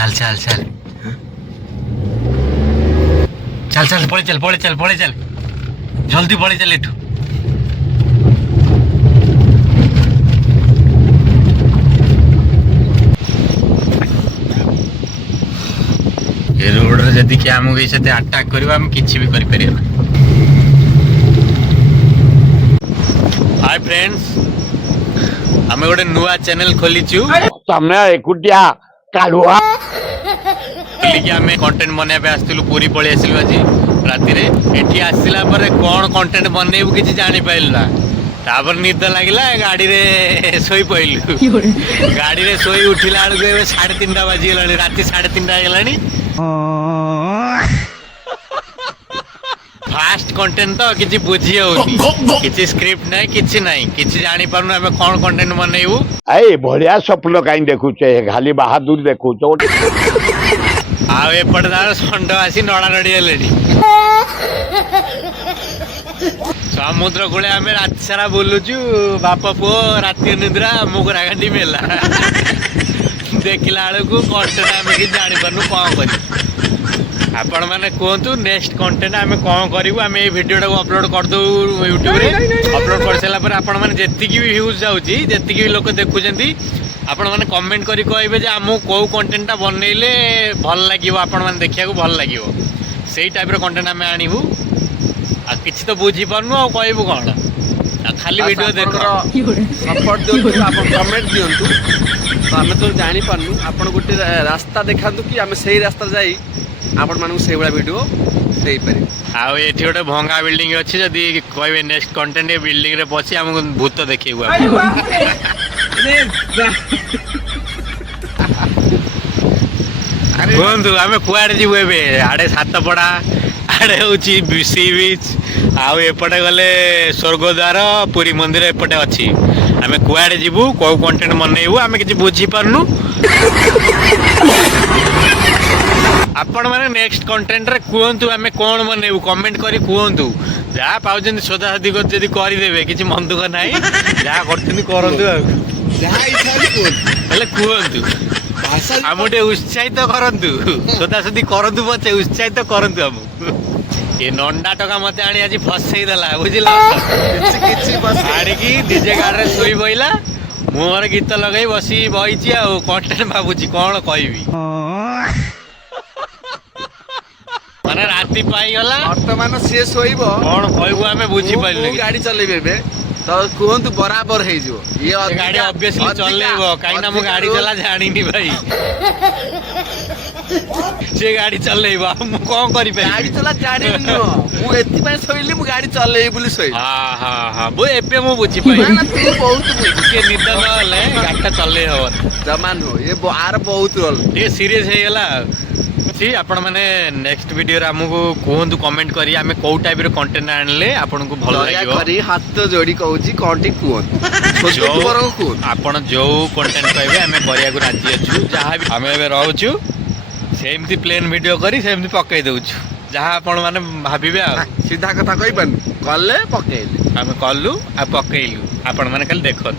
चल चल चल चल चल पड़े चल पड़े चल पड़े चल जल्दी पड़े चल एठू ये रोड रे जदी कि हमको इसे अटैक करबा हम किछि भी करि परिबा। हाय फ्रेंड्स हमें गोटे नुआ चैनल खोलीचु तमे एकुटिया कालुआ कि आम कंटेंट बनवाई आसलु पूरी पलि आसलु आज राति एठी आसला पर कौन कंटेंट बनइबू किछि जानि पाइलुना तापर निद लागिला गाड़ी रे सोई पइलु गाड़ी रे सोई उठिला बेलु 3:30 बाजी गेलानी राति 3:30 गेलानी फास्ट कंटेंट तो किछि बुझी होउनी किछि स्क्रिप्ट नै किछि नै किछि जानि पारनु हमें कोन कंटेंट बनइबू ए बढ़िया स्वप्न काई देखुचे खाली बहादुर देखुचो आ एपट दार संड आसी नड़ा नड़ी हेलेनी समुद्र कूले आम राति सारा बुलुचु बाप पुओ राति निद्रा मुगरा गांडी मेला देखला बेलू कंटेंट आम कि जापारू कौन कर आपण मैंने कहतु नेक्स्ट कंटेंट आम कौन करूँ आम ये भिडियो को अपलोड करदे यूट्यूब रे अपलोड कर सारा आपण मैंने जी भी व्यूज जाऊँगी जी भी लोग देखुं आपण मैंने कमेंट करी कहे जे आमको कौ कंटेंटा बनइले भल लगे आपण मैंने देखा भल लगे से टाइप कंटेंट आम आणबू आ किसी तो बुझी पारनु आ कहबू कौन खाली वीडियो देख सपोर्ट दियंतु आपण कमेंट दियंतु तो आम तो जानी पारनु आपण गोटे रास्ता देखांतु कि आम सही रास्ता जाई आपण मानू से बड़ा वीडियो दे पारे आ एठी गोटे भंगा बिल्डिंग अच्छी जदि कहबे नेक्स्ट कंटेंट ए बिल्डिंग रे पछी हमको भूत देखिबू कहतु आम कुआड़े जीवु ए आड़े सातपड़ा आड़े हूँ सी बीच आउ एपटे गले स्वर्गद्वार पुरी मंदिर एपटे अच्छी आम कुआड़े जीवु कौ कंटेंट बनइबू आम कि बुझी पारनु आपण मैंने नेक्स्ट कंटेंट रे कहतु आम कौन बनइबू कमेंट करी कहतु जहाँ पाँच सोदासोदी जदि करदे किसी मन दुख ना जहाँ करतु कहतु आम टे उत्साहित करतु सोदासोदी करतु पचे उत्साहित करतु आमको ये नंडा टका मत आनी आज फसई देला बुझिला आड़िकी डीजे गाड़ी शोई बइला मुहर गीत लगे बसी बईची आ कंटेंट भावुची कौन कहबी माने राति पाई गला वर्तमान सी शोब कौन कहबू आमे बुझी पाइलु गाड़ी चलेबे तो कहतु बराबर हो ये गाड़ी ऑब्वियसली चलेबो काई ना मु गाड़ी चला जानिनी भाई से गाड़ी चलेबो मु कोन करि पाइ गाड़ी चला जानि न मु एति पय सोइली मु गाड़ी चलेई बुली सोइ हां हां हां बो एपे मु बुझी पाइ ना तू बहुत के निद न ले गाड़ी चले हो जमान हो ये आर बहुत रोल ये सीरियस हे गेला सी आपण माने नेक्स्ट वीडियो रे हमको कहंतु कमेंट करी आमे को टाइप रे कंटेंट आनले आपन को भल लागियो करी हाथ जोड़ी कहूची कोंटी कुन छोटो बरो कुन आपण जो कंटेंट कहबे आमे करिया को राजी अछु जहां भी आमे एबे रहउछु सेमती प्लेन वीडियो करी सेमती पकई दउछु जहां आपण माने भाबिबे आ सीधा कथा कहि पन कल्ले पकेइले आमे कल्लु आ पकेइलु आपण माने खाली देखत